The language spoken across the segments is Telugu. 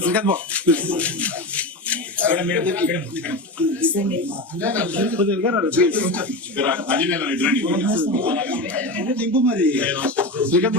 శ్రీకాంత్ బాబు కొంచెం ఎదురుగా దింపు మరి శ్రీకాంత్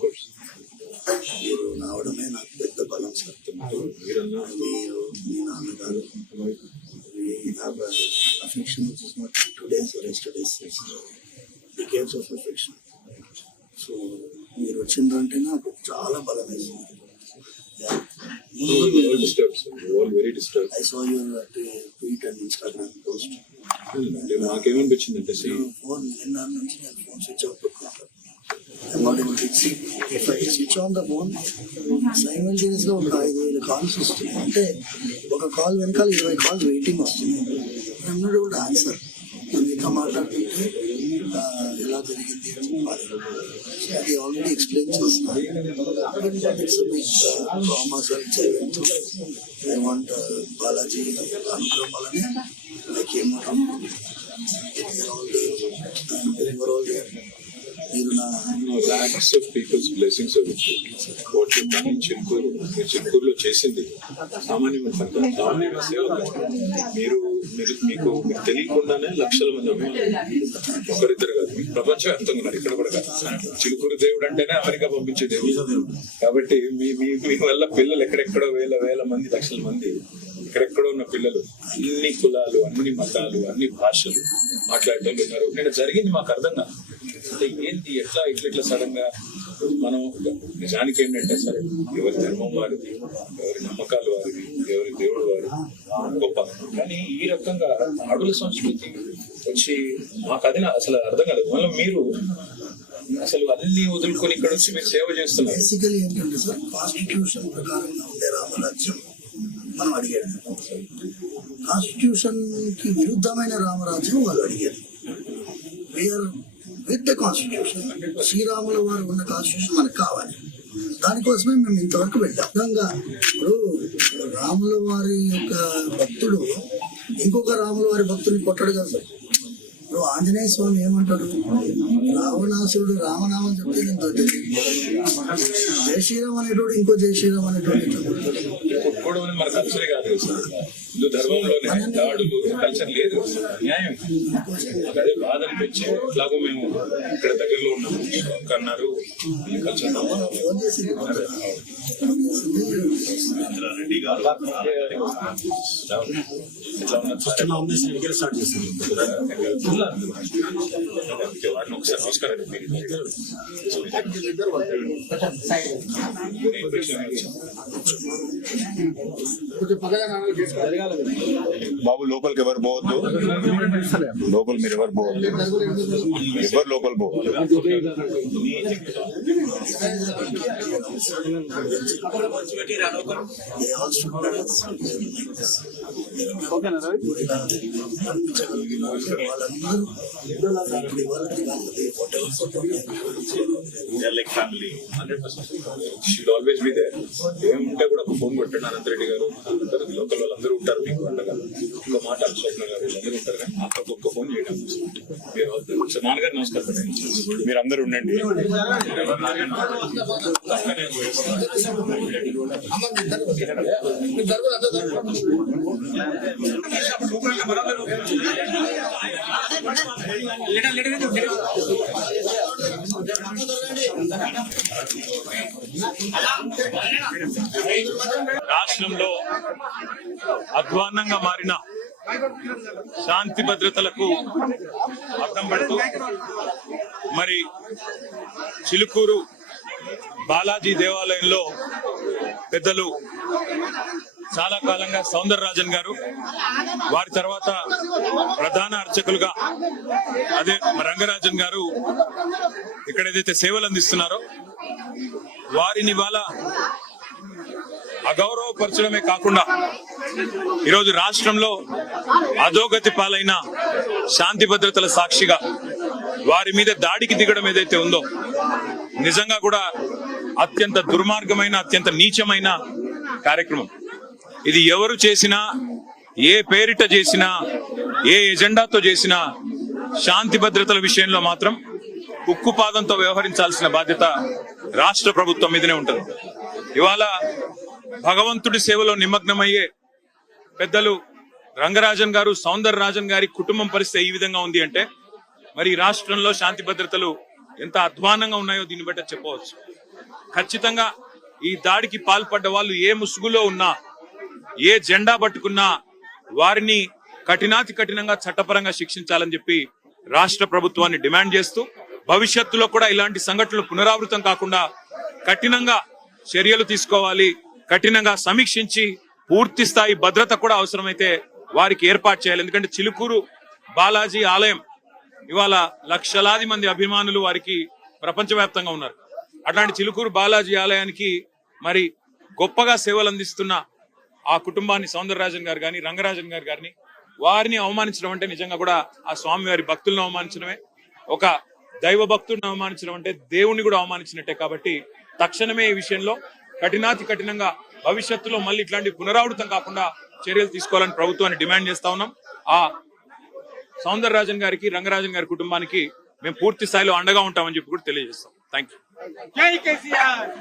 course. మీరు రావడమే నాకు పెద్ద బలం మీరన్నా మీరు మీ నాన్నగారు not today's or yesterday's it's decades of affection so మీరు వచ్చిందంటే నాకు చాలా బలం వేసింది. I saw your tweet and Instagram post అంటే మాకేమనిపించిందంటే see, ఫోన్ నిన్న నుంచి నేను phone switch off I'm not able to see. If I switch on the phone, simultaneous గా ఒక ఐదు వేల కాల్స్ వస్తున్నాయి. అంటే ఒక కాల్ వెనకాల ఇరవై కాల్స్ వెయిటింగ్ వస్తున్నాయి. ఐఎమ్ నాట్ ఏబుల్ ఆన్సర్ మీతో మాట్లాడుతుంటే ఎలా జరిగింది అది ఆల్రెడీ ఎక్స్ప్లెయిన్ చేస్తున్నాను బాలాజీ అనుగ్రహం వల్లనే lakhs of people's blessings blessings are Chilkur మీరు చిలుకూరులో చేసింది సామాన్యమైన పని సామాన్యమైన సేవ మీరు మీరు మీకు మీకు తెలియకుండానే లక్షల మంది అమ్మాయిలు ఒకరిద్దరు కాదు. మీకు ప్రపంచవ్యాప్తంగా ఉన్నారు. ఇక్కడ కూడా కాదు. చిలుకూరు దేవుడు అంటేనే అమెరికా పంపించే దేవుడు. కాబట్టి మీ మీ మీ వల్ల పిల్లలు ఎక్కడెక్కడో వేల వేల మంది లక్షల మంది ఎక్కడెక్కడో ఉన్న పిల్లలు అన్ని కులాలు అన్ని మతాలు అన్ని భాషలు మాట్లాడటం ఉన్నారు. నేను జరిగింది మాకు అర్థం కాదు. అంటే ఏంటి ఎట్లా ఇట్లా ఇట్లా సడన్గా మనం నిజానికి ఏంటంటే సరే ఎవరి ధర్మం వారిది ఎవరి నమ్మకాలు వారివి ఎవరి దేవుడు వారి గొప్ప. కానీ ఈ రకంగా అడుగుల సంస్కృతి వచ్చి మాకు అది అసలు అర్థం కాదు మళ్ళీ మీరు అసలు అన్ని వదులుకొని ఇక్కడ వచ్చి మీరు సేవ చేస్తున్నారు. బేసికలీ ఏంటంటే సార్ కాన్స్టిట్యూషన్ ప్రకారంగా ఉండే రామరాజ్యం మనం అడిగారు కాన్స్టిట్యూషన్కి విరుద్ధమైన రామరాజ్యం వాళ్ళు అడిగారు వీఆర్ విత్ ద కాన్స్టిట్యూషన్. శ్రీరాముల వారు ఉన్న కాన్స్టిట్యూషన్ మనకు కావాలి. దానికోసమే మేము ఇంతవరకు వెళ్ళాం. విధంగా ఇప్పుడు రాముల వారి యొక్క భక్తుడు ఇంకొక రాముల వారి భక్తుడిని కొట్టడు కదా సార్ ఇప్పుడు ఆంజనేయ స్వామి ఏమంటాడు? రావణాసురుడు రామనామం చెప్తే నేను దొరికింది జై శ్రీరామ్ అనేటోడు ఇంకో జై శ్రీరామ్ అనేటోడు హిందూ ధర్మంలోనే దాడులు కల్చర్ లేదు. న్యాయం. అదే బాధ అనిపించి ఎట్లాగో మేము ఇక్కడ దగ్గరలో ఉన్నాము. అన్నారు ఈ కల్చర్ రెడ్డి గారు. ఎట్లా ఉన్నారు సార్? స్టార్ట్ చేస్తాను వారిని ఒకసారి నమస్కారం అండి మీరు బాబు లోపలికి ఎవరు పోవద్దు లోపల మీరు ఎవరు పోవద్దు ఎవరు లోపల పోవద్దు they all should be ఓకేనా రవి ఇలా అనిపించగలిగిన వాళ్ళందరూ ఇప్పుడు వాళ్ళకి వాళ్ళకి hotel They're like family. 100%. She'll always be there. ఏముంటే కూడా ఒక ఫోన్ కొట్టండి అనంతరెడ్డి గారు లోకల్ వాళ్ళందరూ ఉంటారు మీకు అండగా ఒక మాట స్వప్న గారు వీళ్ళందరూ ఉంటారు కానీ అక్కడికి ఒక్క ఫోన్ చేయడం మీరు నాన్నగారు నమస్కారం మీరు అందరూ ఉండండి రాష్ట్రంలో అధ్వాన్నంగా మారిన శాంతి భద్రతలకు అర్థం పడుతూ మరి చిలుకూరు బాలాజీ దేవాలయంలో పెద్దలు చాలా కాలంగా సౌందరరాజన్ గారు వారి తర్వాత ప్రధాన అర్చకులుగా అదే రంగరాజన్ గారు ఇక్కడ ఏదైతే సేవలు అందిస్తున్నారో వారిని వాళ్ళ అగౌరవపరచడమే కాకుండా ఈరోజు రాష్ట్రంలో అధోగతి పాలైన శాంతి భద్రతల సాక్షిగా వారి మీద దాడికి దిగడం ఏదైతే ఉందో నిజంగా కూడా అత్యంత దుర్మార్గమైన అత్యంత నీచమైన కార్యక్రమం. ఇది ఎవరు చేసినా ఏ పేరిట చేసినా ఏ ఎజెండాతో చేసినా శాంతి భద్రతల విషయంలో మాత్రం ఉక్కుపాదంతో వ్యవహరించాల్సిన బాధ్యత రాష్ట్ర ప్రభుత్వం మీదనే ఉంటుంది. ఇవాళ భగవంతుడి సేవలో నిమగ్నమయ్యే పెద్దలు రంగరాజన్ గారు సౌందర రాజన్ గారి కుటుంబం పరిస్థితి ఈ విధంగా ఉంది అంటే మరి రాష్ట్రంలో శాంతి భద్రతలు ఎంత అధ్వానంగా ఉన్నాయో దీన్ని బట్టి చెప్పవచ్చు. ఖచ్చితంగా ఈ దాడికి పాల్పడ్డ వాళ్ళు ఏ ముసుగులో ఉన్నా ఏ జెండా పట్టుకున్నా వారిని కఠినాతి కఠినంగా చట్టపరంగా శిక్షించాలని చెప్పి రాష్ట్ర ప్రభుత్వాన్ని డిమాండ్ చేస్తూ భవిష్యత్తులో కూడా ఇలాంటి సంఘటనలు పునరావృతం కాకుండా కఠినంగా చర్యలు తీసుకోవాలి కఠినంగా సమీక్షించి పూర్తి స్థాయి భద్రత కూడా అవసరమైతే వారికి ఏర్పాటు చేయాలి. ఎందుకంటే చిలుకూరు బాలాజీ ఆలయం ఇవాళ లక్షలాది మంది అభిమానులు వారికి ప్రపంచవ్యాప్తంగా ఉన్నారు. అట్లాంటి చిలుకూరు బాలాజీ ఆలయానికి మరి గొప్పగా సేవలు అందిస్తున్న ఆ కుటుంబాన్ని సౌందరరాజన్ గారు కానీ రంగరాజన్ గారు గారిని వారిని అవమానించడం అంటే నిజంగా కూడా ఆ స్వామి వారి భక్తులను అవమానించడమే. ఒక దైవ భక్తుడిని అవమానించడం అంటే దేవుణ్ణి కూడా అవమానించినట్టే కాబట్టి తక్షణమే ఈ విషయంలో కఠినాతి కఠినంగా భవిష్యత్తులో మళ్ళీ ఇట్లాంటి పునరావృతం కాకుండా చర్యలు తీసుకోవాలని ప్రభుత్వాన్ని డిమాండ్ చేస్తా ఉన్నాం. ఆ సౌందరరాజన్ గారికి రంగరాజన్ గారి కుటుంబానికి మేము పూర్తి స్థాయిలో అండగా ఉంటామని చెప్పి కూడా తెలియజేస్తాం. Thank you